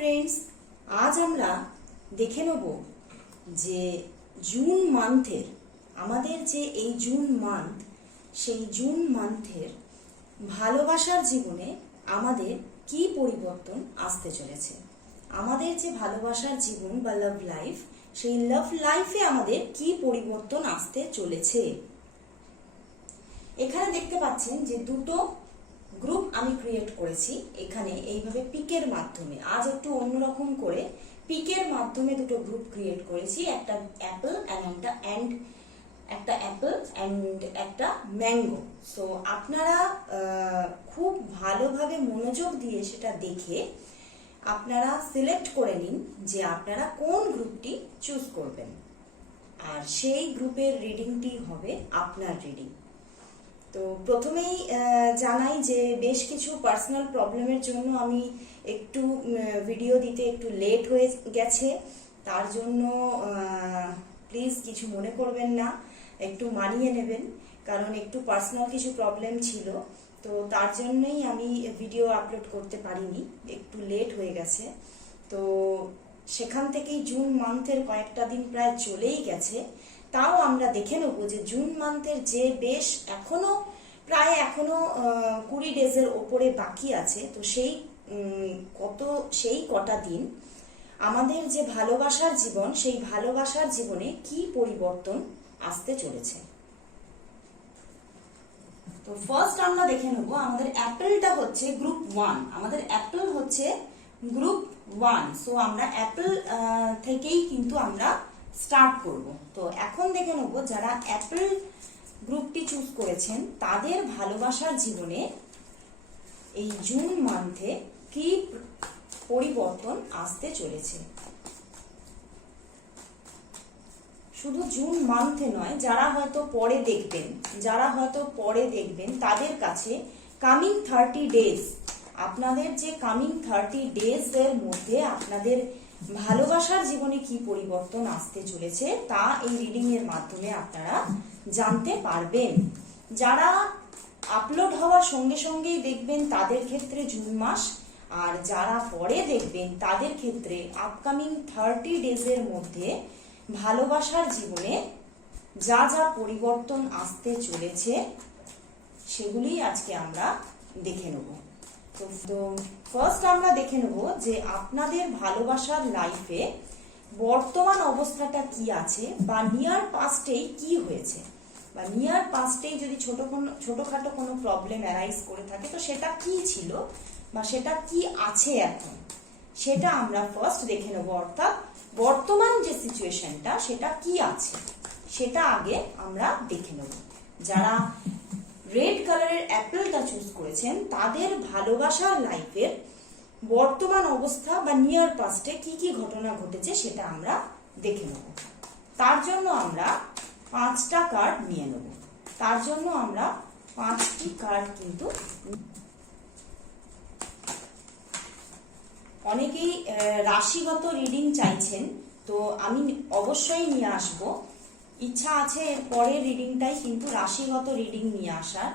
Friends, আজ আমরা দেখে নেব যে জুন মান্থের আমাদের যে এই জুন মান্থ, সেই জুন মান্থের ভালোবাসার জীবনে আমাদের কি পরিবর্তন আসতে চলেছে। আমাদের যে ভালোবাসার জীবন বা লাভ লাইফ, সেই লাভ লাইফে আমাদের কি পরিবর্তন আসতে চলেছে। এখানে দেখতে পাচ্ছেন যে দুটো গ্রুপ আমি ক্রিয়েট করেছি। এখানে এইভাবে পিকের মাধ্যমে, আজ একটু অন্যরকম করে পিকের মাধ্যমে দুটো গ্রুপ ক্রিয়েট করেছি, একটা অ্যাপল একটা অ্যাপল অ্যান্ড একটা ম্যাঙ্গো। সো আপনারা খুব ভালোভাবে মনোযোগ দিয়ে সেটা দেখে আপনারা সিলেক্ট করে নিন যে আপনারা কোন গ্রুপটি চুজ করবেন, আর সেই গ্রুপের রিডিংটি হবে আপনার রিডিং। তো প্রথমেই জানাই যে বেশ কিছু পার্সোনাল প্রবলেমের জন্য আমি একটু ভিডিও দিতে একটু লেট হয়ে গেছে। তার জন্য প্লিজ কিছু মনে করবেন না, একটু মানিয়ে নেবেন, কারণ একটু পার্সোনাল কিছু প্রবলেম ছিল, তো তার জন্যই আমি ভিডিও আপলোড করতে পারিনি, একটু লেট হয়ে গেছে। তো সেখান থেকেই জুন মান্থের কয়েকটা দিন প্রায় চলেই গেছে। তাও আমরা দেখে নেব যে জুন মান্থের যে বেশ এখনো 20 ডেজের ওপরে বাকি আছে, তো সেই কটা দিন আমাদের যে ভালোবাসার জীবন, সেই ভালোবাসার জীবনে কি পরিবর্তন আসতে চলেছে। তো ফার্স্ট আমরা দেখে নেব আমাদের অ্যাপেলটা হচ্ছে গ্রুপ 1, আমাদের অ্যাপেল হচ্ছে গ্রুপ 1। সো আমরা অ্যাপেল থেকেই কিন্তু আমরা স্টার্ট করব। তো এখন দেখে নেব যারা অ্যাপেল গ্রুপটি চুজ করেছেন তাদের ভালোবাসার জীবনে এই জুন মান্থে কি পরিবর্তন আসতে চলেছে। শুধু জুন মান্থে নয়, যারা হয়তো পরে দেখবেন তাদের কাছে কামিং 30 ডেজ, আপনাদের যে কামিং 30 ডেজ এর মধ্যে আপনাদের ভালোবাসার জীবনে কি পরিবর্তন আসতে চলেছে তা এই রিডিং এর মাধ্যমে আপনারা জানতে পারবেন। যারা আপলোড হওয়ার সঙ্গে সঙ্গেই দেখবেন তাদের ক্ষেত্রে জুন মাস, আর যারা পরে দেখবেন তাদের ক্ষেত্রে আপকামিং 30 ডেজের মধ্যে ভালোবাসার জীবনে যা যা পরিবর্তন আসতে চলেছে সেগুলি আজকে আমরা দেখে নেব। তো ফার্স্ট আমরা দেখে নেব যে আপনাদের ভালোবাসার লাইফে বর্তমান অবস্থাটা কি আছে, বা নিয়ার পাস্টেই কি হয়েছে, বা নিয়ার পাস্টেই যদি ছোটখাটো কোনো প্রবলেম অ্যারাইজ করে থাকে তো সেটা কি ছিল বা সেটা কি আছে এখন, সেটা আমরা ফার্স্ট দেখে নেব। অর্থাৎ বর্তমান যে সিচুয়েশনটা সেটা কি আছে সেটা আগে আমরা দেখে নেব। যারা রেড কালারের অ্যাপেলটা চুজ করেছেন তাদের ভালোবাসার লাইফের বর্তমান অবস্থা বা নিয়ার পাস্টে কি কি ঘটনা ঘটেছে সেটা আমরা দেখে নেব। তার জন্য আমরা 5টা কার্ড নিয়ে নেব। তার জন্য আমরা 5টি কার্ড কিন্তু, অনেকেই রাশিগত রিডিং চাইছেন, তো আমি অবশ্যই নিয়ে আসব। ইচ্ছা আছে এর পরের রিডিংটাই কিন্তু রাশিগত রিডিং নিয়ে আসার,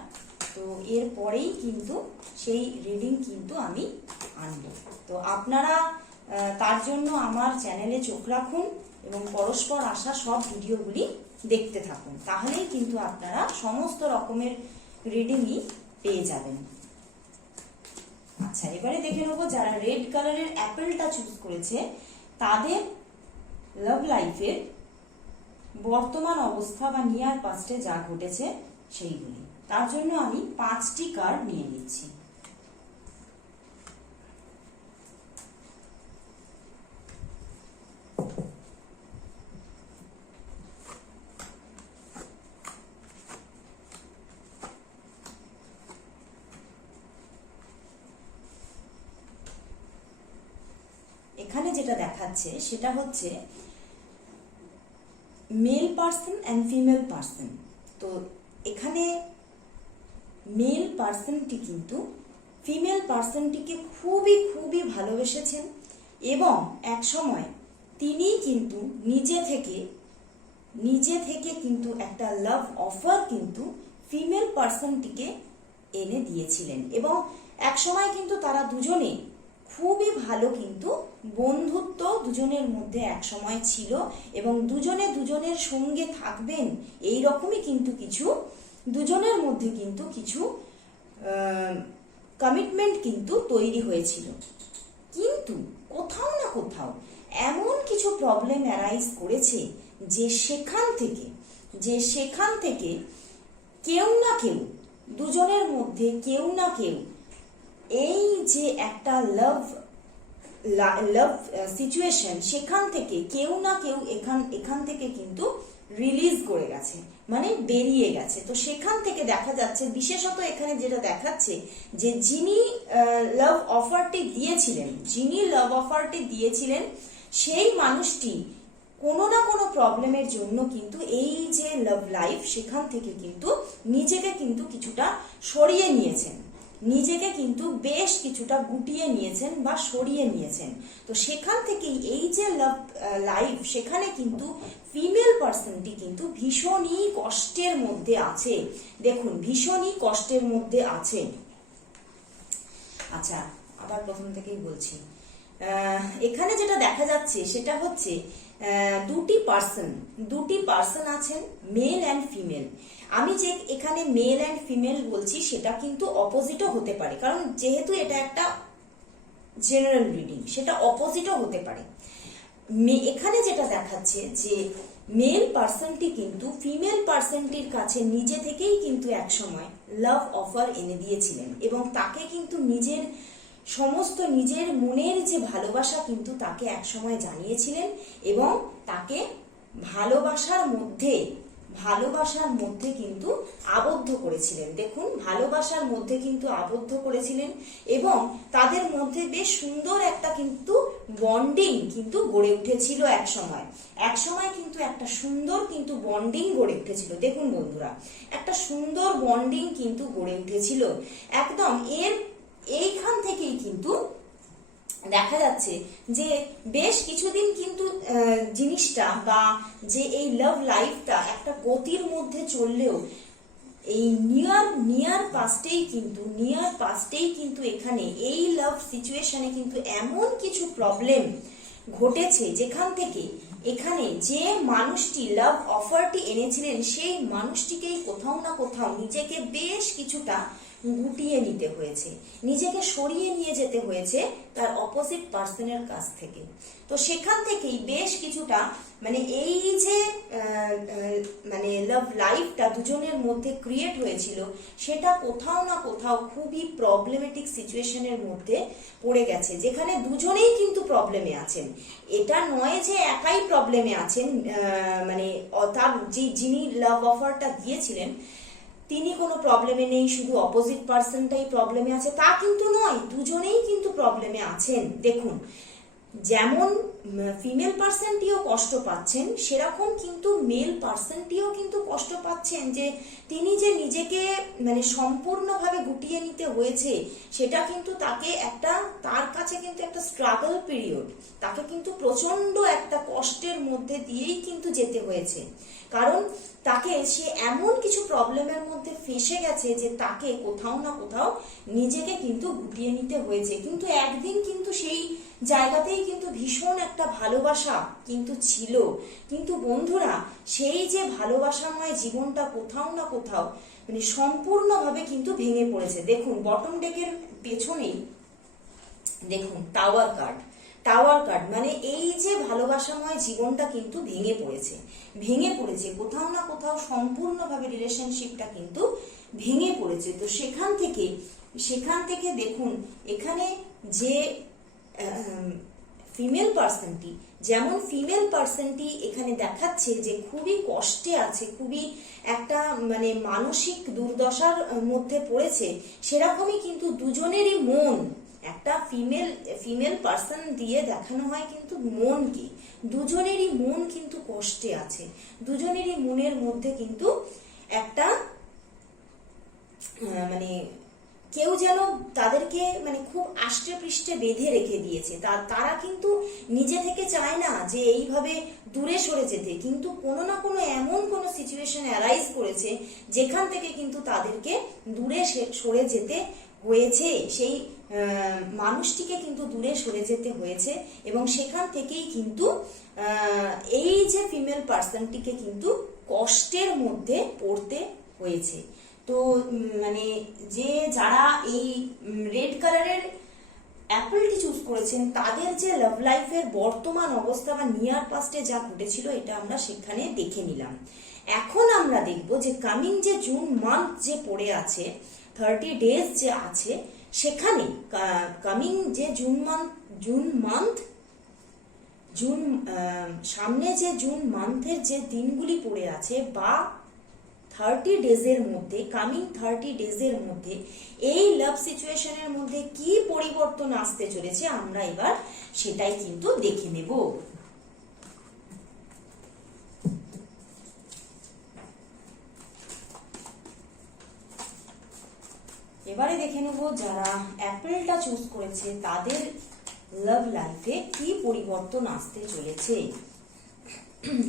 তো এর পরেই কিন্তু সেই রিডিং কিন্তু আমি আনব। তো আপনারা তার জন্য আমার চ্যানেলে চোখ রাখুন এবং পরস্পর আসা সব ভিডিওগুলি দেখতে থাকুন, তাহলেই কিন্তু আপনারা সমস্ত রকমের রিডিংই পেয়ে যাবেন। আচ্ছা, এবারে দেখে নেব যারা রেড কালারের অ্যাপেলটা চুজ করেছে তাদের লাভ লাইফের বর্তমান অবস্থা বা নিয়ার পাস্টে যা ঘটেছে সেইগুলি। তার জন্য আমি 5টি কার্ড নিয়ে নিচ্ছি। এখানে যেটা দেখাচ্ছে সেটা হচ্ছে mail person and female person. তো এখানে মেল পার্সনটি কিন্তু ফিমেল পার্সনটিকে খুবই খুবই ভালোবেসেছেন, এবং এক সময় তিনি কিন্তু নিজে থেকে কিন্তু একটা লাভ অফার কিন্তু ফিমেল পার্সনটিকে এনে দিয়েছিলেন, এবং এক সময় কিন্তু তারা দুজনে খুবই ভালো কিন্তু বন্ধুত্ব দুজনের মধ্যে এক সময় ছিল এবং দুজনে দুজনের সঙ্গে থাকবেন এই রকমই কিন্তু কিছু দুজনের মধ্যে কিন্তু কিছু কমিটমেন্ট কিন্তু তৈরি হয়েছিল। কিন্তু কোথাও না কোথাও এমন কিছু প্রবলেম অ্যারাইজ করেছে যে সেখান থেকে কেউ না কেউ দুজনের মধ্যে কেউ না কেউ এই যে একটা লাভ সিচুয়েশন সেখান থেকে কেউ না কেউ এখান থেকে কিন্তু রিলিজ করে গেছে, মানে বেরিয়ে গেছে। তো সেখান থেকে দেখা যাচ্ছে, বিশেষত এখানে যেটা দেখাচ্ছে যে যিনি লাভ অফারটি দিয়েছিলেন সেই মানুষটি কোনো না কোনো প্রবলেমের জন্য কিন্তু এই যে লাভ লাইফ সেখান থেকে কিন্তু নিজেকে কিন্তু কিছুটা সরিয়ে নিয়েছেন, নিজেকে কিন্তু বেশ কিছুটা গুটিয়ে নিয়েছেন বা সরিয়ে নিয়েছেন। তো সেখান থেকেই এই যে লাভ লাইফ সেখানে কিন্তু ফিমেল পার্সনটি কিন্তু ভীষণই কষ্টের মধ্যে আছে। দেখুন, ভীষণই কষ্টের মধ্যে আছে। আচ্ছা, আবার প্রথম থেকেই বলছি, এখানে যেটা দেখা যাচ্ছে সেটা হচ্ছে দুটি পার্সন আছেন, মেল অ্যান্ড ফিমেল। আমি যে এখানে মেল অ্যান্ড ফিমেল বলছি সেটা কিন্তু অপোজিটও হতে পারে, কারণ যেহেতু এটা একটা জেনারেল রিডিং, সেটা অপোজিটও হতে পারে। এখানে যেটা দেখাচ্ছে যে মেল পার্সনটি কিন্তু ফিমেল পার্সনটির কাছে নিজে থেকেই কিন্তু একসময় লাভ অফার এনে দিয়েছিলেন এবং তাকে কিন্তু নিজের মনের যে ভালোবাসা কিন্তু তাকে একসময় জানিয়েছিলেন এবং তাকে ভালোবাসার মধ্যে কিন্তু আবদ্ধ করেছিলেন। দেখুন, ভালোবাসার মধ্যে কিন্তু আবদ্ধ করেছিলেন এবং তাদের মধ্যে বেশ সুন্দর একটা কিন্তু বন্ডিং কিন্তু গড়ে উঠেছিল। এক সময় কিন্তু একটা সুন্দর কিন্তু বন্ডিং গড়ে উঠেছিল। দেখুন বন্ধুরা, একটা সুন্দর বন্ডিং কিন্তু গড়ে উঠেছিল একদম। এইখান থেকেই কিন্তু দেখা যাচ্ছে যে বেশ কিছুদিন কিন্তু জিনিসটা বা যে এই লাভ লাইফটা একটা গতির মধ্যে চললেও এই নিয়ার পাস্টেই কিন্তু এখানে এই লাভ সিচুয়েশনে কিন্তু এমন কিছু প্রবলেম ঘটেছে যেখান থেকে এখানে যে মানুষটি লাভ অফারটি এনেছিলেন সেই মানুষটিকেই কোথাও না কোথাও নিজেকে বেশ কিছুটা গুটিয়ে নিতে হয়েছে, নিজেকে সরিয়ে নিয়ে যেতে হয়েছে তার অপোজিট পার্সনের কাছ থেকে। তো সেখান থেকেই বেশ কিছুটা মানে এই যে মানে লাভ লাইফটা দুজনের মধ্যে ক্রিয়েট হয়েছিল সেটা কোথাও না কোথাও খুবই প্রবলেমেটিক সিচুয়েশনের মধ্যে পড়ে গেছে, যেখানে দুজনেই কিন্তু প্রবলেমে আছেন। এটা নয় যে একাই প্রবলেমে আছেন, মানে তার যিনি লাভ অফারটা দিয়েছিলেন তিনি কোনো প্রবলেমে নেই, শুধু অপোজিট পার্সনটাই প্রবলেমে আছে তা কিন্তু নয়, দুজনেই কিন্তু প্রবলেমে আছেন। দেখুন, যেমন ফিমেল পার্সনটিও কষ্ট পাচ্ছেন সেরকম কিন্তু মেল পার্সনটিও কিন্তু কষ্ট পাচ্ছেন যে তিনি যে নিজেকে মানে সম্পূর্ণভাবে গুটিয়ে নিতে হয়েছে সেটা কিন্তু তার কাছে কিন্তু একটা স্ট্রাগল পিরিয়ড, তাকে কিন্তু প্রচন্ড একটা কষ্টের মধ্যে দিয়েই কিন্তু যেতে হয়েছে। কারণ সে এমন কিছু প্রবলেমের মধ্যে ফেসে গেছে যে তাকে কোথাও না কোথাও নিজেকে কিন্তু গুটিয়ে নিতে হয়েছে। কিন্তু একদিন কিন্তু সেই জায়গাতেই কিন্তু ভীষণ একটা ভালোবাসা কিন্তু ছিল। কিন্তু বন্ধুরা, সেই যে ভালোবাসাময় জীবনটা কোথাও না কোথাও মানে সম্পূর্ণভাবে কিন্তু ভেঙে পড়েছে। দেখুন, বটম ডেকের পেছনেই দেখুন টাওয়ার কার্ড মানে এই যে ভালোবাসাময় জীবনটা কিন্তু ভেঙে পড়েছে কোথাও না কোথাও, সম্পূর্ণভাবে রিলেশনশিপটা কিন্তু ভেঙে পড়েছে। তো সেখান থেকে দেখুন এখানে যে ফিমেল পার্সনটি এখানে দেখাচ্ছে যে খুবই কষ্টে আছে, খুবই একটা মানে মানসিক দুর্দশার মধ্যে পড়েছে, সেরকমই কিন্তু দুজনেরই মন, একটা ফিমেল পার্সন দিয়ে দেখানো হয় কিন্তু মনকে, দুজনেরই মন কিন্তু কষ্টে আছে, দুজনেরই মনের মধ্যে কিন্তু একটা মানে কেউ যেন তাদেরকে মানে খুব আষ্টে পৃষ্ঠে বেঁধে রেখে দিয়েছে। তারা কিন্তু নিজে থেকে চায় না যে এইভাবে দূরে সরে যেতে, কিন্তু কোনো না কোনো এমন কোনো সিচুয়েশন অ্যারাইজ করেছে যেখান থেকে কিন্তু তাদেরকে দূরে সরে যেতে হয়েছে। সেই মানুষটিকে কিন্তু দূরে সরে যেতে হয়েছে এবং সেখান থেকেই কিন্তু এই যে ফিমেল পার্সনটিকে কিন্তু কষ্টের মধ্যে পড়তে হয়েছে। তো মানে যারা এই রেড কালারের অ্যাপেলটি চুজ করেছেন তাদের যে লাভ লাইফের বর্তমান অবস্থা বা নিয়ার পাস্টে যা ঘটেছিল এটা আমরা সেখানে দেখে নিলাম। এখন আমরা দেখব যে কামিং যে জুন মান্থ যে পড়ে আছে, 30 ডেজ যে আছে, সেখানে কামিং যে সামনে যে জুন মান্থের যে দিনগুলি পড়ে আছে বা 30 ডেজের মধ্যে, কামিং 30 ডেজের মধ্যে এই লাভ সিচুয়েশনের মধ্যে কি পরিবর্তন আসতে চলেছে আমরা এবার সেটাই কিন্তু দেখে নেব। এবারে দেখে নেব যারা অ্যাপেলটা চুজ করেছে তাদের লাভ লাইফে কি পরিবর্তন আসতে চলেছে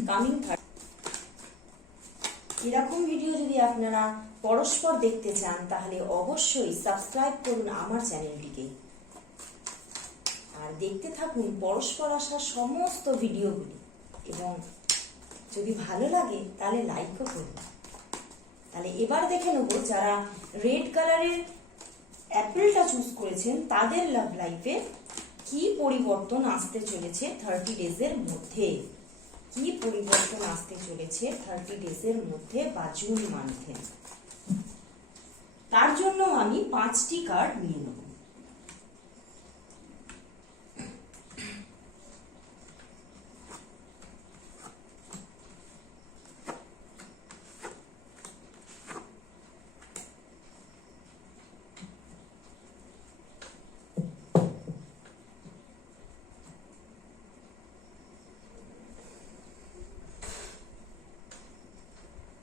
কামিং। এরকম ভিডিও যদি আপনারা পরস্পর দেখতে চান তাহলে অবশ্যই সাবস্ক্রাইব করুন আমার চ্যানেলটিকে আর দেখতে থাকুন পরস্পর আসার সমস্ত ভিডিওগুলি এবং যদি ভালো লাগে তাহলে লাইকও করুন। তাহলে এবার দেখে নেব যারা রেড কালারের অ্যাপেলটা চুজ করেছেন তাদের লাভ লাইফে কি পরিবর্তন আসতে চলেছে 30 ডেজের মধ্যে, কি পরিবর্তন আসতে চলেছে 30 ডেজের মধ্যে বা জুন মান্থে। তার জন্য আমি 5টি কার্ড নিয়ে নেব।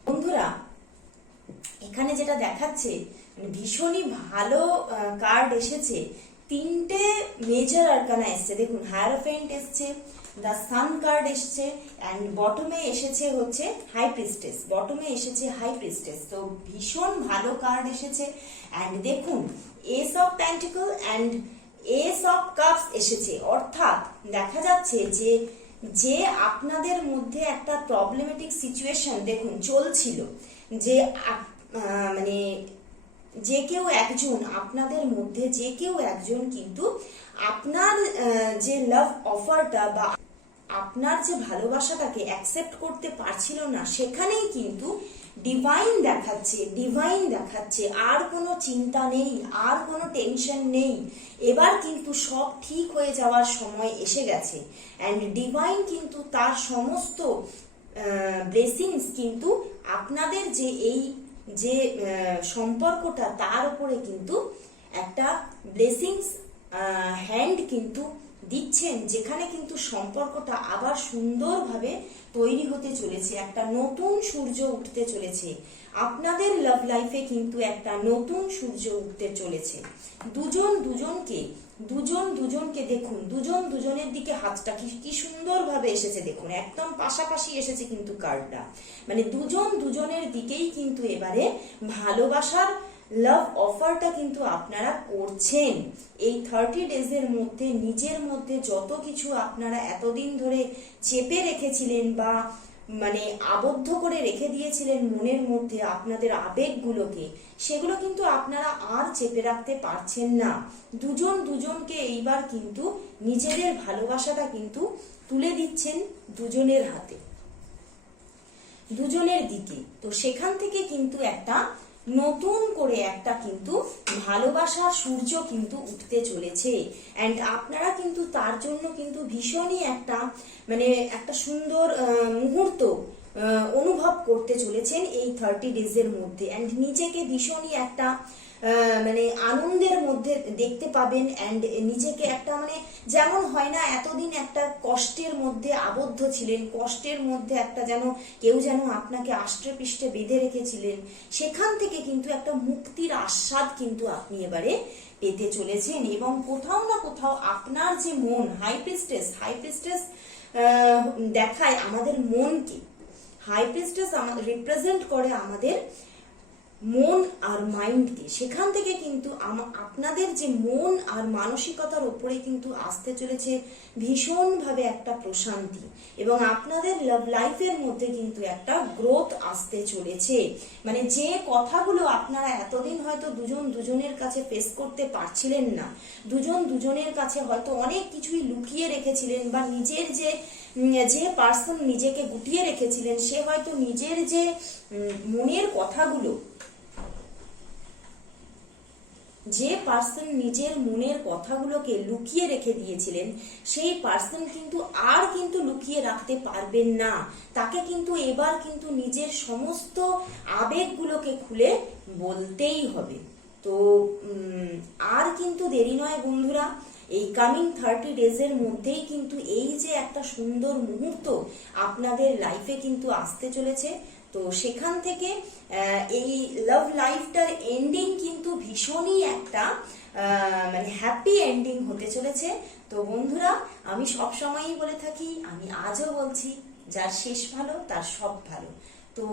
বন্ধুরা এখানে যেটা দেখাচ্ছে ভীষণই ভালো কার্ড এসেছে, 3টে মেজর আরকানা এসছে। দেখুন হায়ারোফেন্ট এসছে, দ্য সান কার্ড এসছে অ্যান্ড বটমে এসেছে হচ্ছে হাই প্রিস্টেস, বটমে এসেছে হাই প্রিস্টেস। তো ভীষণ ভালো কার্ড এসেছে। অ্যান্ড দেখুন S of প্যান্টিকল and S of cups এসেছে, অর্থাৎ দেখা যাচ্ছে যে আপনাদের মধ্যে একটা প্রবলেমেটিক সিচুয়েশন দেখুন চলছিল, যে মানে যে কেউ একজন আপনাদের মধ্যে যে কেউ একজন কিন্তু আপনার যে লাভ অফারটা বা আপনার যে ভালোবাসাটাকে অ্যাকসেপ্ট করতে পারছিল না, সেখানেই কিন্তু ডিভাইন দেখাচ্ছে আর কোনো চিন্তা নেই, আর কোনো টেনশন নেই, এবার কিন্তু সব ঠিক হয়ে যাওয়ার সময় এসে গেছে। অ্যান্ড ডিভাইন কিন্তু তার সমস্ত ব্লেসিংস কিন্তু আপনাদের যে এই যে সম্পর্কটা তার উপরে কিন্তু একটা ব্লেসিংস হ্যান্ড কিন্তু দিচ্ছেন, যেখানে কিন্তু সম্পর্কটা আবার সুন্দরভাবে তৈরি হতে চলেছে, একটা নতুন সূর্য উঠতে চলেছে আপনাদের লাভ লাইফে, কিন্তু একটা নতুন সূর্য উঠতে চলেছে। দুজন দুজনকে দেখুন, দুজন দুজনের দিকে হাতটা কি সুন্দরভাবে এসেছে, দেখুন একদম পাশাপাশি এসেছে কিন্তু কার্ডটা, মানে দুজন দুজনের দিকেই কিন্তু এবারে ভালোবাসার লাভ অফারটা কিন্তু আপনারা করছেন। এই 30 ডেজের মধ্যে নিজের মধ্যে যত কিছু আপনারা এতদিন ধরে চেপে রেখেছিলেন বা মানে আবদ্ধ করে রেখে দিয়েছিলেন মনের মধ্যে আপনাদের আবেগগুলোকে, সেগুলো কিন্তু আপনারা আর চেপে রাখতে পারছেন না। দুজন দুজনকে এইবার কিন্তু নিজেদের ভালোবাসাটা কিন্তু তুলে দিচ্ছেন দুজনের হাতে, দুজনের দিকে। তো সেখান থেকে কিন্তু একটা নতুন করে একটা কিন্তু ভালোবাসার সূর্য কিন্তু উঠতে চলেছে। অ্যান্ড আপনারা কিন্তু তার জন্য কিন্তু ভীষণই একটা মানে একটা সুন্দর মুহূর্ত অনুভব করতে চলেছেন এই 30 ডেজের মধ্যে। অ্যান্ড নিজেকে ভীষণই একটা মানে আনন্দের মধ্যে দেখতে পাবেন। অ্যান্ড নিজেকে একটা মানে যেমন হয় না এতদিন একটা কষ্টের মধ্যে আবদ্ধ ছিলেন, কষ্টের মধ্যে একটা কেউ যেন আপনাকে আষ্টে পৃষ্ঠে বেঁধে রেখেছিলেন, সেখান থেকে কিন্তু একটা মুক্তির আস্বাদ কিন্তু আপনি এবারে পেতে চলেছেন। এবং কোথাও না কোথাও আপনার যে মন, হাই প্রিস্টেস দেখায় আমাদের মনকে, হাই প্রিস্টেস আমাদের রিপ্রেজেন্ট করে আমাদের মন আর মাইন্ডকে, সেখান থেকে কিন্তু আপনাদের যে মন আর মানসিকতার উপরে কিন্তু আসতে চলেছে ভীষণভাবে একটা প্রশান্তি, এবং আপনাদের লাভ লাইফের মধ্যে কিন্তু একটা গ্রোথ আসতে চলেছে। মানে যে কথাগুলো আপনারা এতদিন হয়তো দুজন দুজনের কাছে ফেস করতে পারছিলেন না, দুজন দুজনের কাছে হয়তো অনেক কিছুই লুকিয়ে রেখেছিলেন, বা নিজের যে পার্সন নিজেকে গুটিয়ে রেখেছিলেন, সে হয়তো নিজের যে মনের কথাগুলো, যে পার্সন নিজের মনের কথাগুলোকে লুকিয়ে রেখে দিয়েছিলেন, সেই পার্সন কিন্তু আর কিন্তু লুকিয়ে রাখতে পারবেন না। তাকে কিন্তু এবার কিন্তু নিজের সমস্ত আবেগগুলোকে খুলে বলতেই হবে। তো আর কিন্তু দেরি নয় বন্ধুরা, এই কামিং 30 ডেজের মধ্যেই কিন্তু এই যে একটা সুন্দর মুহূর্ত আপনাদের লাইফে কিন্তু আসতে চলেছে। তো সেখান থেকে এই লাভ লাইফটার এন্ডিং কিন্তু ভীষণই একটা মানে হ্যাপি এন্ডিং হতে চলেছে। তো বন্ধুরা, আমি সব সময়ই বলে থাকি, আমি আজও বলছি, যার শেষ ভালো তার সব ভালো। তো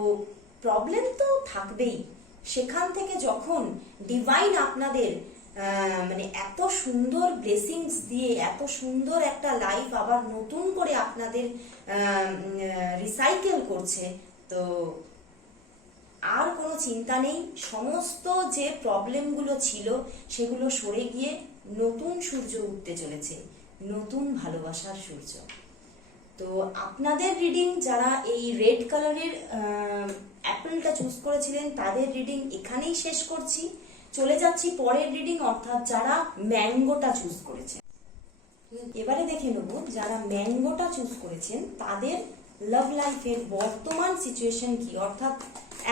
প্রবলেম তো থাকবেই, সেখান থেকে যখন ডিভাইন আপনাদের মানে এত সুন্দর ব্লেসিংস দিয়ে এত সুন্দর একটা লাইফ আবার নতুন করে আপনাদের রিসাইকেল করছে, তো আর কোনো চিন্তা নেই। সমস্ত যে প্রবলেমগুলো ছিল সেগুলো সরে গিয়ে নতুন সূর্য উঠতে চলেছে, নতুন ভালোবাসার সূর্য। তো আপনাদের রিডিং, যারা এই রেড কালারের অ্যাপেলটা চুজ করেছিলেন, তাদের রিডিং এখানেই শেষ করছি। চলে যাচ্ছি পরের রিডিং, অর্থাৎ যারা ম্যাঙ্গোটা চুজ করেছেন। এবারে দেখে নেব যারা ম্যাঙ্গোটা চুজ করেছেন তাদের লাভ লাইফের বর্তমান সিচুয়েশন কি, অর্থাৎ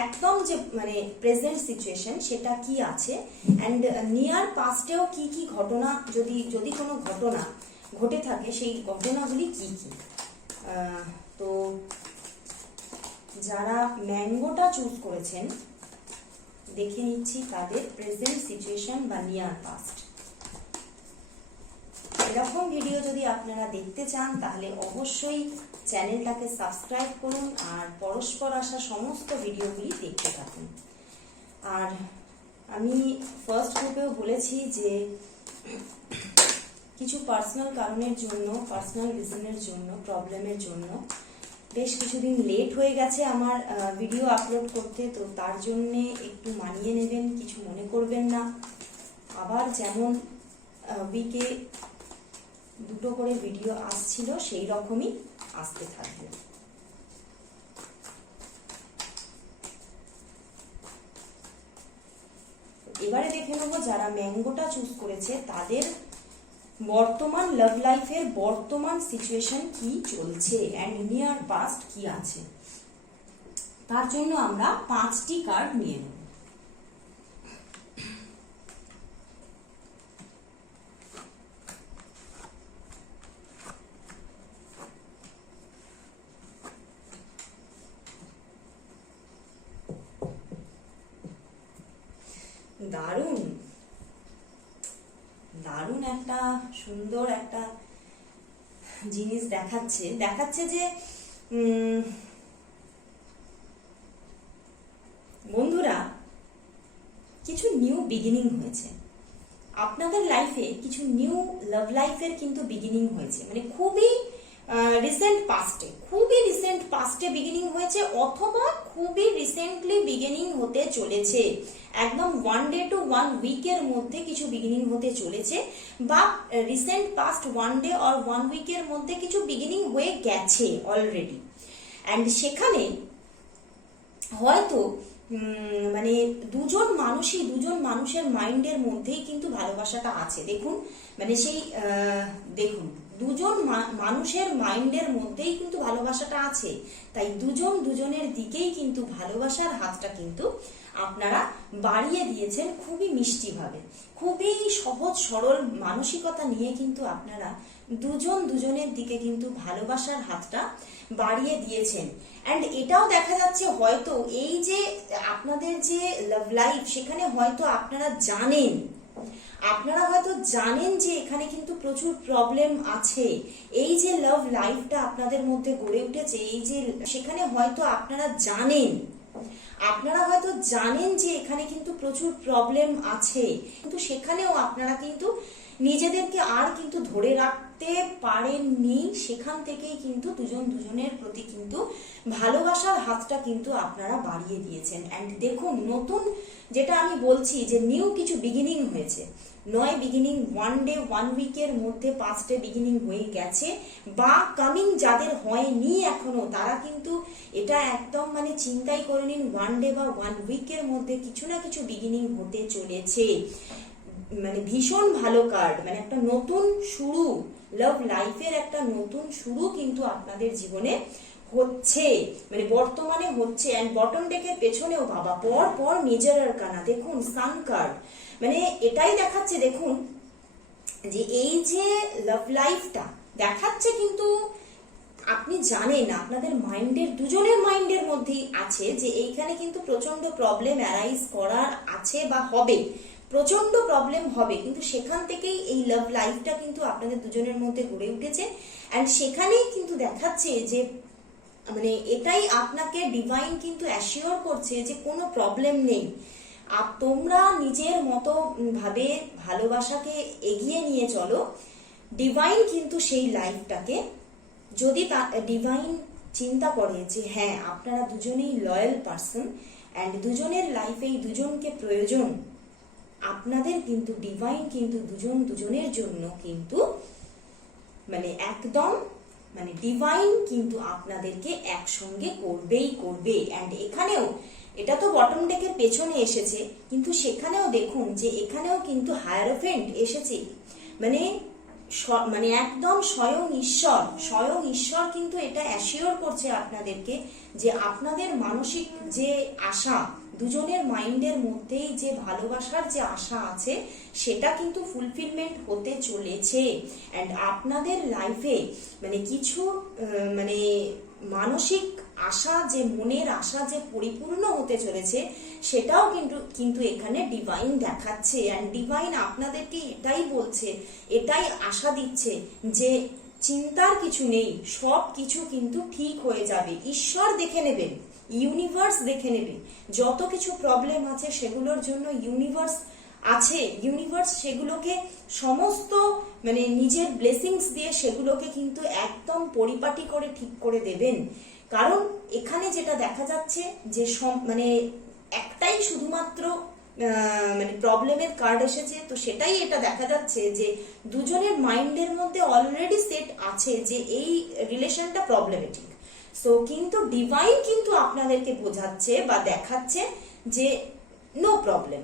একদম যে মানে প্রেজেন্ট সিচুয়েশন সেটা কি আছে, অ্যান্ড নিয়ার পাস্টেও কি কি ঘটনা, যদি কোনো ঘটনা ঘটে থাকে সেই ঘটনাগুলি কি কি। তো যারা ম্যাঙ্গোটা চুজ করেছেন দেখে নিচ্ছি তাদের প্রেজেন্ট সিচুয়েশন বা নিয়ার পাস্ট। এরকম ভিডিও যদি আপনারা দেখতে চান তাহলে অবশ্যই চ্যানেলটাকে সাবস্ক্রাইব করুন আর পরস্পর আসা সমস্ত ভিডিওগুলি দেখতে থাকুন। আর আমি ফার্স্ট গ্রুপেও বলেছি যে কিছু পার্সোনাল কারণের জন্য, পার্সোনাল রিজনের জন্য, প্রবলেমের জন্য বেশ কিছুদিন লেট হয়ে গেছে আমার ভিডিও আপলোড করতে। তো তার জন্যে একটু মানিয়ে নেবেন, কিছু মনে করবেন না। আবার যেমন উইকে 2টো করে ভিডিও আসছিল সেই রকমই আসতে থাকবে। এবারে দেখে নেব যারা ম্যাঙ্গোটা চুজ করেছে তাদের বর্তমান লাভ লাইফের বর্তমান সিচুয়েশন কি চলছে অ্যান্ড নিয়ার পাস্ট কি আছে। তার জন্য আমরা 5টি কার্ড নিয়ে নেব। দারুণ দারুণ একটা সুন্দর একটা জিনিস দেখাচ্ছে যে বন্ধুরা কিছু নিউ বিগিনিং হয়েছে আপনাদের লাইফে, কিছু নিউ লাভ লাইফের কিন্তু বিগিনিং হয়েছে, মানে খুবই রিসেন্ট পাস্টে বিগিনিং হয়েছে, অথবা খুবই রিসেন্টলি বিগিনিং হতে চলেছে। একদম 1 ডে টু 1 উইকের মধ্যে কিছু বিগিনিং হতে চলেছে, বা রিসেন্ট পাস্ট 1 ডে অর 1 উইকের মধ্যে কিছু বিগিনিং হয়ে গেছে অলরেডি। অ্যান্ড সেখানে হয়তো মানে দুজন মানুষের মাইন্ডের মধ্যেই কিন্তু ভালোবাসাটা আছে। দেখুন মানে সেই দেখুন দুজন মানুষের মাইন্ডের মধ্যেই কিন্তু ভালোবাসাটা আছে, তাই দুজন দুজনের দিকেই কিন্তু ভালোবাসার হাতটা কিন্তু আপনারা বাড়িয়ে দিয়েছেন খুবই মিষ্টিভাবে, খুবই সহজ সরল মানসিকতা নিয়ে কিন্তু আপনারা দুজন দুজনের দিকে কিন্তু ভালোবাসার হাতটা বাড়িয়ে দিয়েছেন। অ্যান্ড এটাও দেখা যাচ্ছে হয়তো এই যে আপনাদের যে লাভ লাইফ, সেখানে হয়তো আপনারা হয়তো জানেন যে এখানে কিন্তু প্রচুর প্রবলেম আছে। এই যে লাভ লাইফটা আপনাদের মধ্যে গড়ে উঠেছে, এই যে সেখানে হয়তো আপনারা জানেন, আপনারা হয়তো জানেন যে এখানে কিন্তু প্রচুর প্রবলেম আছে, কিন্তু সেখানেও আপনারা কিন্তু নিজেদেরকে আর কিন্তু ধরে রাখতে পারেননি। সেখান থেকেই কিন্তু দুজন দুজনের প্রতি কিন্তু ভালোবাসার হাতটা কিন্তু আপনারা বাড়িয়ে দিয়েছেন। অ্যান্ড দেখুন, নতুন যেটা আমি বলছি যে নিউ কিছু বিগিনিং হয়েছে, নয় বিগিনিং, 1 ডে 1 উইকের মধ্যে 5টে বিগিনিং হয়ে গেছে, বা কামিং যাদের হয়নি এখনো তারা কিন্তু এটা একদম মানে চিন্তাই করে নিন 1 ডে বা 1 উইকের মধ্যে কিছু না কিছু বিগিনিং হতে চলেছে। মানে ভীষণ ভালো কার্ড, মানে একটা নতুন শুরু, লাভ লাইফের একটা নতুন শুরু কিন্তু আপনাদের জীবনে হচ্ছে, মানে বর্তমানে হচ্ছে। অ্যান্ড বটম ডেকের পেছনেও বাবা পর পর নিজের আরকানা, দেখুন সান কার্ড, মানে এটাই দেখাচ্ছে দেখুন যে এই যে লাভ লাইফটা দেখাচ্ছে, কিন্তু আপনি জানেন আপনাদের মাইন্ডের, দুজনের মাইন্ডের মধ্যেই আছে যে এইখানে কিন্তু প্রচন্ড প্রবলেম অ্যারাইজ করার আছে বা হবে, প্রচন্ড প্রবলেম হবে, কিন্তু সেখান থেকেই এই লাভ লাইফটা কিন্তু আপনাদের দুজনের মধ্যে গড়ে উঠেছে। অ্যান্ড সেখানেই কিন্তু দেখাচ্ছে যে মানে এটাই আপনাকে ডিভাইন কিন্তু অ্যাসিওর করছে যে কোনো প্রবলেম নেই, তোমরা নিজের মতো ভাবে ভালোবাসাকে এগিয়ে নিয়ে চলো। ডিভাইন কিন্তু সেই লাইফটাকে, যদি ডিভাইন চিন্তা করে যে হ্যাঁ আপনারা দুজনেই লয়াল পারসন অ্যান্ড দুজনের লাইফে এই দুজনকে প্রয়োজন, আপনাদের কিন্তু ডিভাইন কিন্তু দুজন দুজনের জন্য কিন্তু মানে একদম মানে ডিভাইন কিন্তু আপনাদেরকে একসঙ্গে করবেই করবে। অ্যান্ড এখানেও এটা তো বটম ডেকের পেছনে এসেছে, কিন্তু সেখানেও দেখুন যে এখানেও কিন্তু হায়ারোফেন্ট এসেছে, মানে মানে একদম স্বয়ং ঈশ্বর কিন্তু এটা অ্যাসিওর করছে আপনাদেরকে যে আপনাদের মানসিক যে আশা, দুজনের মাইন্ডের মধ্যেই যে ভালোবাসার যে আশা আছে সেটা কিন্তু ফুলফিলমেন্ট হতে চলেছে। অ্যান্ড আপনাদের লাইফে মানে কিছু মানে মানসিক আশা, যে মনের আশা যে পরিপূর্ণ হতে চলেছে সেটাও কিন্তু এখানে ডিভাইন দেখাচ্ছে। অ্যান্ড ডিভাইন আপনাদেরকে এটাই বলছে, এটাই আশা দিচ্ছে যে চিন্তার কিছু নেই, সব কিছু কিন্তু ঠিক হয়ে যাবে, ঈশ্বর দেখে নেবেন, ইউনিভার্স দেখে নেবে। যত কিছু প্রবলেম আছে সেগুলোর জন্য ইউনিভার্স আছে, ইউনিভার্স সেগুলোকে সমস্ত মানে নিজের ব্লেসিংস দিয়ে সেগুলোকে কিন্তু একদম পরিপাটি করে ঠিক করে দেবেন। কারণ এখানে যেটা দেখা যাচ্ছে যে মানে একটাই শুধুমাত্র মানে প্রবলেমের কার্ড এসেছে, তো সেটাই এটা দেখা যাচ্ছে যে দুজনের মাইন্ডের মধ্যে অলরেডি সেট আছে যে এই রিলেশনটা প্রবলেমেটিক। সো কিন্তু ডিভাইন কিন্তু আপনাদেরকে বোঝাচ্ছে বা দেখাচ্ছে যে নো প্রবলেম,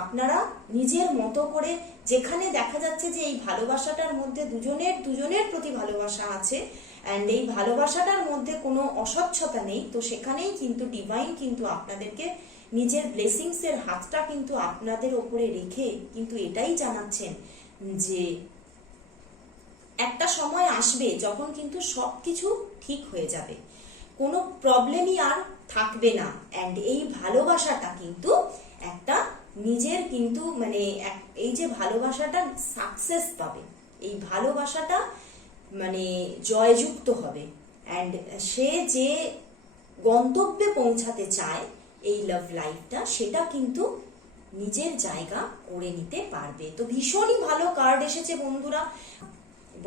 আপনারা নিজের মতো করে, যেখানে দেখা যাচ্ছে যে এই ভালোবাসাটার মধ্যে দুজনের প্রতি ভালোবাসা আছে অ্যান্ড এই ভালোবাসাটার মধ্যে কোনো অস্বচ্ছতা নেই, তো সেখানেই কিন্তু ডিভাইন কিন্তু আপনাদেরকে নিজের ব্লেসিংস এর হাতটা কিন্তু আপনাদের ওপরে রেখে কিন্তু এটাই জানাচ্ছেন যে একটা সময় আসবে যখন কিন্তু সবকিছু ঠিক হয়ে যাবে, কোনো প্রবলেমই আর থাকবে না। অ্যান্ড এই ভালোবাসাটা কিন্তু একটা নিজের কিন্তু মানে এই যে ভালোবাসাটা সাকসেস পাবে, এই ভালোবাসাটা মানে জয়যুক্ত হবে অ্যান্ড সে যে গন্তব্যে পৌঁছাতে চায় এই লাভ লাইফটা, সেটা কিন্তু নিজের জায়গা করে নিতে পারবে। তো ভীষণই ভালো কার্ড এসেছে বন্ধুরা,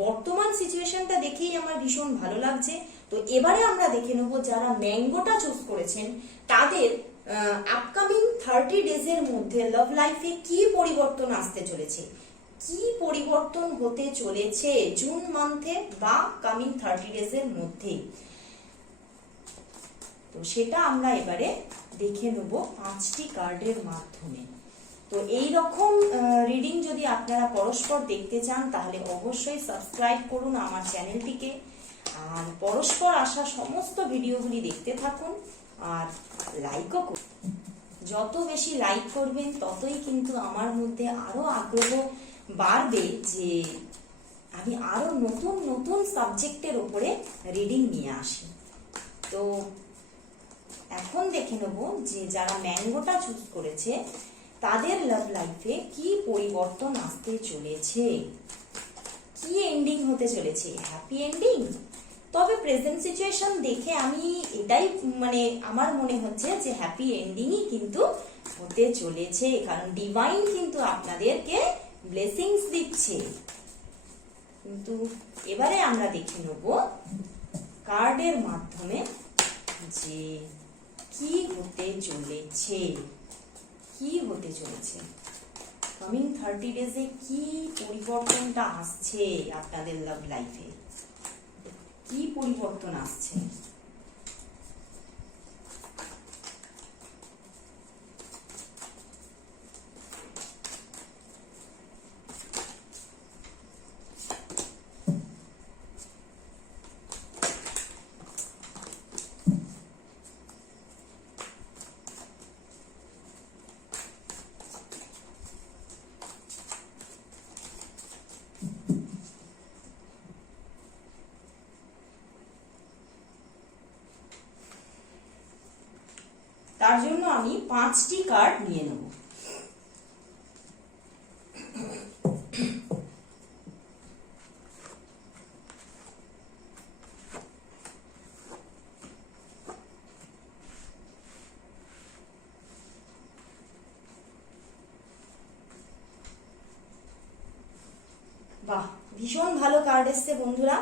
বর্তমান সিচুয়েশনটা দেখেই আমার ভীষণ ভালো লাগছে। তো এবারে আমরা দেখে নেব যারা ম্যাঙ্গোটা চুজ করেছেন তাদের আপকামিং 30 ডেজের মধ্যে লাভ লাইফে কি পরিবর্তন আসতে চলেছে, কি পরিবর্তন হতে চলেছে জুন মান্থে বা কামিং 30 ডেজের মধ্যে। তো সেটা আমরা এবারে দেখে নেব 5টি কার্ডের মাধ্যমে। তো এই রকম রিডিং যদি আপনারা পরস্পর দেখতে চান তাহলে অবশ্যই সাবস্ক্রাইব করুন আমার চ্যানেলটিকে, আর পরস্পর আসা সমস্ত ভিডিওগুলি দেখতে থাকুন আর লাইকও করুন। যত বেশি লাইক করবেন ততই কিন্তু আমার মধ্যে আরো আগ্রহ বাড়বে যে আমি আরো নতুন নতুন সাবজেক্টের উপরে রিডিং নিয়ে আসি। তো এখন দেখে নেব যে যারা ম্যাঙ্গোটা চুজ করেছে তাদের লাভ লাইফে কি পরিবর্তন আসতে চলেছে, কি এন্ডিং হতে চলেছে, হ্যাপি এন্ডিং তবে প্রেজেন্ট সিচুয়েশন দেখে আমি এটাই মানে আমার মনে হচ্ছে যে হ্যাপি এন্ডিংই কিন্তু হতে চলেছে, কারণ ডিভাইন কিন্তু আপনাদেরকে ব্লেসিংস দিচ্ছে। কিন্তু এবারে আমরা দেখে নেব কার্ডের মাধ্যমে যে কি হতে চলেছে, কি হতে চলেছে কামিং 30 ডেজে, কি পরিবর্তনটা আসছে আপনাদের লাভ লাইফে, কি পরিবর্তন আসছে। তার জন্য আমি 5টি কার্ড নিয়ে নেব। বাহ, ভীষণ ভালো কার্ড এসছে বন্ধুরা।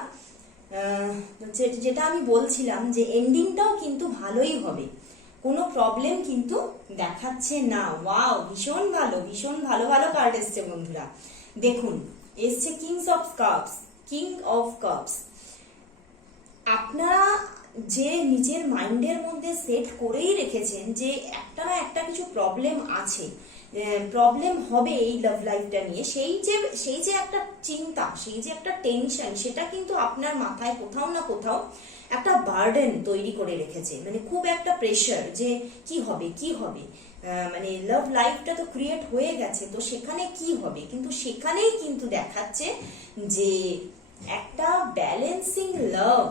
যেটা আমি বলছিলাম যে এন্ডিংটাও কিন্তু ভালোই হবে, কোনো প্রবলেম কিন্তু দেখাচ্ছে না। ওয়াও, ভীষণ ভালো, ভীষণ ভালো ভালো কার্ড এসছে বন্ধুরা। দেখুন, এসছে kings of cups, king of cups. আপনারা যে নিজের মাইন্ডের মধ্যে সেট করেই রেখেছেন যে একটা না একটা কিছু প্রবলেম আছে, প্রবলেম হবে এই লাভ লাইফটা নিয়ে, সেই যে একটা চিন্তা, সেই যে একটা টেনশন, সেটা কিন্তু আপনার মাথায় কোথাও না কোথাও একটা বার্ডেন তৈরি করে রেখেছে, মানে খুব একটা প্রেশার যে কি হবে কি হবে, মানে লাভ লাইফটা তো ক্রিয়েট হয়ে গেছে, তো সেখানে কি হবে। কিন্তু সেখানেই কিন্তু দেখাচ্ছে যে একটা ব্যালেন্সিং লাভ,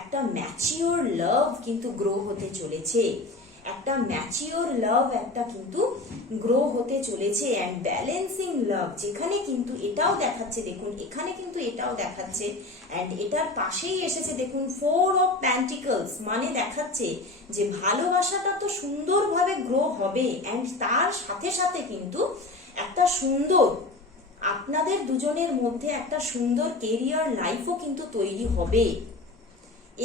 একটা ম্যাচিওর লাভ কিন্তু গ্রো হতে চলেছে, একটা ম্যাচিওর লাভ একটা কিন্তু গ্রো হতে চলেছে। অ্যান্ড ব্যালেন্সিং লাভ, যেখানে কিন্তু এটাও দেখাচ্ছে, দেখুন এখানে কিন্তু এটাও দেখাচ্ছে, অ্যান্ড এটার পাশেই এসেছে দেখুন 4 অফ প্যান্টিকলস, মানে দেখাচ্ছে যে ভালোবাসাটা তো সুন্দরভাবে গ্রো হবে, অ্যান্ড তার সাথে সাথে কিন্তু একটা সুন্দর, আপনাদের দুজনের মধ্যে একটা সুন্দর কেরিয়ার লাইফও কিন্তু তৈরি হবে।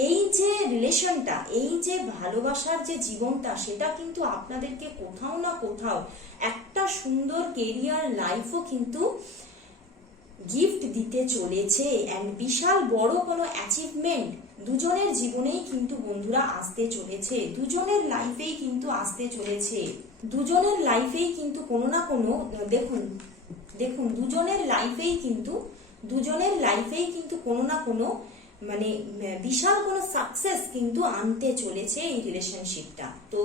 এই যে রিলেশনটা, এই যে ভালোবাসার যে জীবনটা, সেটা কিন্তু আপনাদেরকে কোথাও না কোথাও একটা সুন্দর কেরিয়ার লাইফও কিন্তু গিফট দিতে চলেছে। অ্যান্ড বিশাল বড় কোনো অ্যাচিভমেন্ট দুজনের জীবনেই কিন্তু বন্ধুরা আসতে চলেছে, দুজনের লাইফেই কিন্তু আসতে চলেছে, দুজনের লাইফেই কিন্তু কোনো না কোনো, দেখুন দুজনের লাইফেই কিন্তু কোনো না কোনো মানে বিশাল কোনো সাকসেস কিন্তু আনতে চলেছে এই রিলেশনশিপটা। তো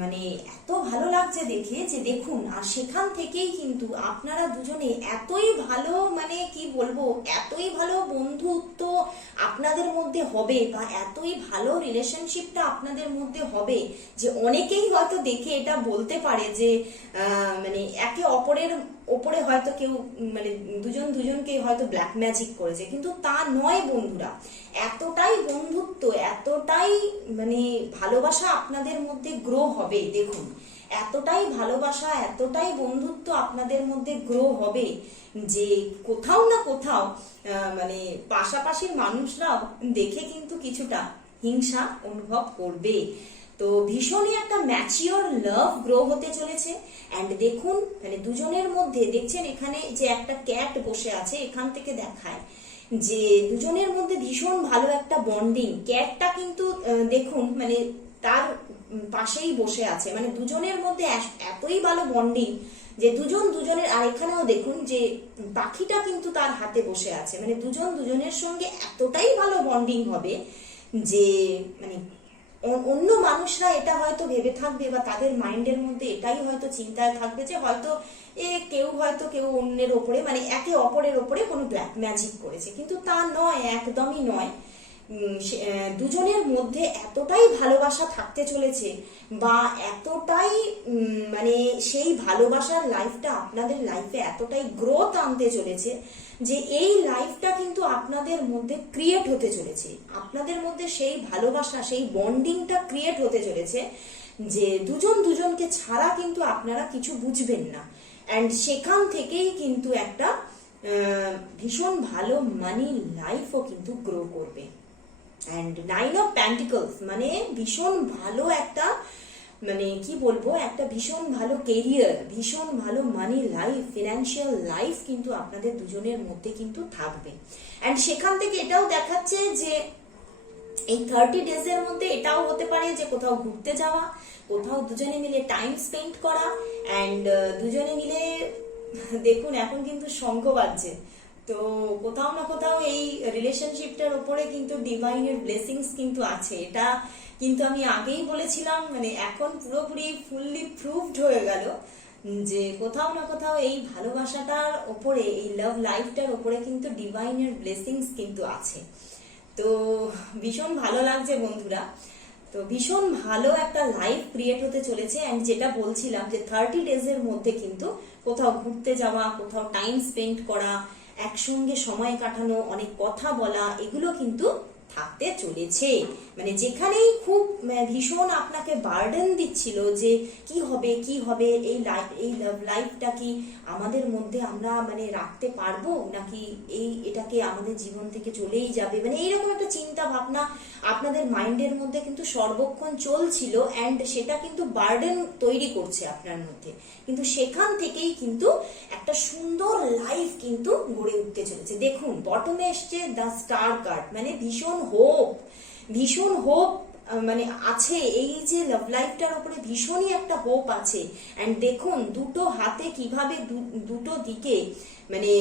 মানে এত ভালো লাগছে দেখে যে দেখুন, আর সেখান থেকেই কিন্তু আপনারা দুজনে এতই ভালো, মানে কি বলবো, এতই ভালো বন্ধুত্ব আপনাদের মধ্যে হবে, বা এতই ভালো রিলেশনশিপটা আপনাদের মধ্যে হবে যে অনেকেই হয়তো দেখে এটা বলতে পারে যে মানে একে অপরের ওপরে হয়তো কেউ মানে দুজনকে হয়তো ব্ল্যাক ম্যাজিক করেছে, কিন্তু তা নয় বন্ধুরা। এতটাই বন্ধুত্ব, এতটাই মানে ভালোবাসা আপনাদের মধ্যে গ্রো হবে, দেখুন এতটাই ভালোবাসা, এতটাই বন্ধুত্ব আপনাদের মধ্যে গ্রো হবে যে কোথাও না কোথাও মানে পাশাপাশির মানুষরাও দেখে কিন্তু কিছুটা হিংসা অনুভব করবে। তো ভীষণই একটা ম্যাচিওর লাভ গ্রো হতে চলেছে। অ্যান্ড দেখুন, মানে দুজনের মধ্যে দেখছেন এখানে যে একটা ক্যাট বসে আছে, এখান থেকে দেখায় যে দুজনের মধ্যে ভীষণ ভালো একটা বন্ডিং। ক্যাটটা কিন্তু দেখুন মানে তার পাশেই বসে আছে, মানে দুজনের মধ্যে এতই ভালো বন্ডিং যে দুজনের, আর এখানেও দেখুন যে পাখিটা কিন্তু তার হাতে বসে আছে, মানে দুজনের সঙ্গে এতটাই ভালো বন্ডিং হবে যে মানে অন্য মানুষরা এটা হয়তো ভেবে থাকবে, বা তাদের মাইন্ডের মধ্যে এটাই হয়তো চিন্তায় থাকবে যে হয়তো কেউ অন্যের ওপরে, মানে একে অপরের ওপরে কোনো ব্ল্যাক ম্যাজিক করেছে, কিন্তু তা নয়, একদমই নয়। দুজনের মধ্যে এতটাই ভালোবাসা থাকতে চলেছে বা এতটাই মানে সেই ভালোবাসার লাইফটা আপনাদের লাইফে এতটাই গ্রোথ আনতে চলেছে যে এই লাইফটা কিন্তু আপনাদের মধ্যে ক্রিয়েট হতে চলেছে, আপনাদের মধ্যে সেই ভালোবাসা, সেই বন্ডিংটা ক্রিয়েট হতে চলেছে যে দুজন দুজনকে ছাড়া কিন্তু আপনারা কিছু বুঝবেন না। অ্যান্ড সেখান থেকেই কিন্তু একটা ভীষণ ভালো মানি লাইফও কিন্তু গ্রো করবে। অ্যান্ড 9 অফ পেন্টিকলস মানে ভীষণ ভালো একটা, মানে কি বলবো, একটা ভীষণ ভালো কেরিয়ার, ভীষণ ভালো মানি লাইফ, ফিনান্সিয়াল লাইফ কিন্তু আপনাদের দুজনের মধ্যে কিন্তু থাকবে। অ্যান্ড সেখান থেকে এটাও দেখাচ্ছে যে এই 30 ডেজের মধ্যে এটাও হতে পারে যে কোথাও ঘুরতে যাওয়া, কোথাও দুজনে মিলে টাইম স্পেন্ড করা। অ্যান্ড দুজনে মিলে দেখুন এখন কিন্তু শঙ্খ বাজছে, তো কোথাও না কোথাও এই রিলেশনশিপটার উপরে কিন্তু ডিভাইনের ব্লেসিংস কিন্তু আছে। এটা কিন্তু আমি আগেই বলেছিলাম, মানে এখন পুরোপুরি ফুললি প্রুভড হয়ে গেল যে কোথাও না কোথাও এই ভালোবাসাটার ওপরে, এই লাভ লাইফটার ওপরে কিন্তু ডিভাইনের ব্লেসিংস কিন্তু আছে। তো ভীষণ ভালো লাগছে বন্ধুরা, তো ভীষণ ভালো একটা লাইফ ক্রিয়েট হতে চলেছে। অ্যান্ড যেটা বলছিলাম যে 30 ডেজের মধ্যে কিন্তু কোথাও ঘুরতে যাওয়া, কোথাও টাইম স্পেন্ড করা, একসঙ্গে সময় কাটানো, অনেক কথা বলা, এগুলো কিন্তু থাকতে চলেছে। মানে যেখানেই খুব ভীষণ আপনাকে বার্ডেন দিচ্ছিল যে কি হবে কি হবে, এই লাইফটা কি আমাদের মধ্যে আমরা মানে রাখতে পারবো নাকি এটাকে আমাদের জীবন থেকে চলেই যাবে, মানে এইরকম একটা চিন্তা ভাবনা আপনাদের মাইন্ডের মধ্যে কিন্তু সর্বক্ষণ চলছিল। অ্যান্ড সেটা কিন্তু বার্ডেন তৈরি করছে আপনার মধ্যে, কিন্তু সেখান থেকেই কিন্তু একটা সুন্দর লাইফ কিন্তু গড়ে উঠতে চলেছে। দেখুন বটমে এসছে দ্য স্টার কার্ড, মানে ভীষণ হোপ মানে আছে এই যে লাভ লাইফটার উপরে ভীষণই একটা হোপ আছে। অ্যান্ড দেখুন দুটো হাতে কিভাবে দুটো দিকে মানে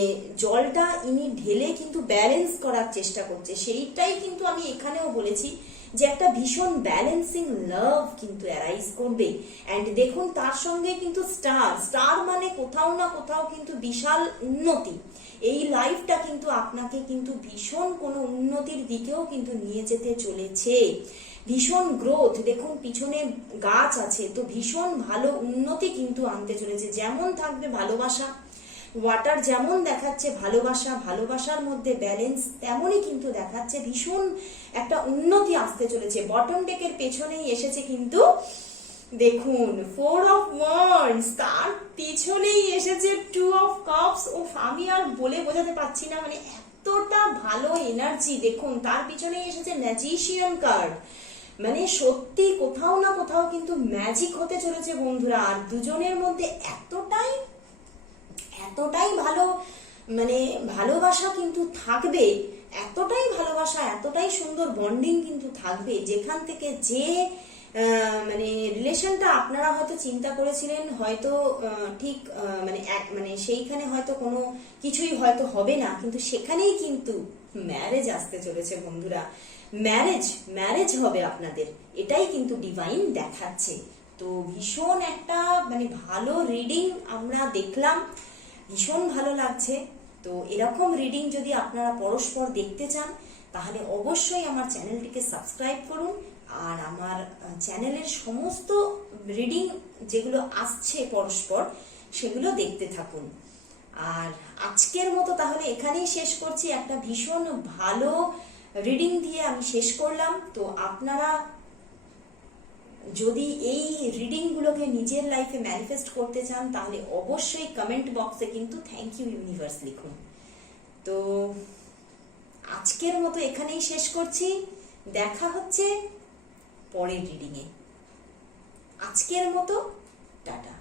জলটা ইনি ঢেলে কিন্তু ব্যালেন্স করার চেষ্টা করছে, সেইটাই কিন্তু আমি এখানেও বলেছি যে একটা ভীষণ ব্যালেন্সিং লাভ কিন্তু অ্যারাইজ করবে। অ্যান্ড দেখুন তার সঙ্গে কিন্তু স্টার মানে কোথাও না কোথাও কিন্তু বিশাল উন্নতি। এই লাইফটা কিন্তু আপনাকে কিন্তু ভীষণ কোনো উন্নতির দিকেও কিন্তু নিয়ে যেতে চলেছে, ভীষণ গ্রোথ। দেখুন পিছনে গাছ আছে, তো ভীষণ ভালো উন্নতি কিন্তু আনতে চলেছে। যেমন থাকবে ভালোবাসা, ওয়াটার যেমন দেখাচ্ছে ভালোবাসার মধ্যে ব্যালেন্স, তেমনই কিন্তু দেখাচ্ছে ভীষণ একটা উন্নতি আসতে চলেছে। বটম ডেকের পেছনেই এসেছে কিন্তু দেখুন 4 অফ ওয়ান্ডস, তার পিছনেই এসেছে 2 অফ কাপস। ও আমি আর বলে বোঝাতে পারছি না, মানে এতটা ভালো এনার্জি। দেখুন তার পিছনেই এসেছে ম্যাজিশিয়ান কার্ড, মানে সত্যি কোথাও না কোথাও কিন্তু ম্যাজিক হতে চলেছে বন্ধুরা। আর দুজনের মধ্যে এতটাই ভালো মানে ভালোবাসা কিন্তু থাকবে, এতটাই ভালোবাসা, এতটাই সুন্দর বন্ডিং কিন্তু থাকবে, যেখান থেকে যে মানে রিলেশনটা আপনারা হয়তো চিন্তা করেছিলেন হয়তো ঠিক মানে সেইখানে হয়তো কোনো কিছুই হয়তো হবে না, কিন্তু সেখানেই কিন্তু ম্যারেজ আসতে চলেছে বন্ধুরা। ম্যারেজ হবে আপনাদের, এটাই কিন্তু ডিভাইন দেখাচ্ছে। তো ভীষণ একটা মানে ভালো রিডিং আমরা দেখলাম, ভীষণ ভালো লাগছে। তো এরকম রিডিং যদি আপনারা পরস্পর দেখতে চান তাহলে অবশ্যই আমার চ্যানেলটিকে সাবস্ক্রাইব করুন, আর আমার চ্যানেলের সমস্ত রিডিং যেগুলো আসছে পরস্পর সেগুলো দেখতে থাকুন। আর আজকের মতো তাহলে এখানেই শেষ করছি, একটা ভীষণ ভালো রিডিং দিয়ে আমি শেষ করলাম। তো আপনারা যদি এই রিডিংগুলোকে নিজের লাইফে ম্যানিফেস্ট করতে চান তাহলে অবশ্যই কমেন্ট বক্সে কিন্তু থ্যাংক ইউ ইউনিভার্স লিখুন। তো আজকের মতো এখানেই শেষ করছি, দেখা হচ্ছে পরের রিডিংয়ে। আজকের মতো টাটা।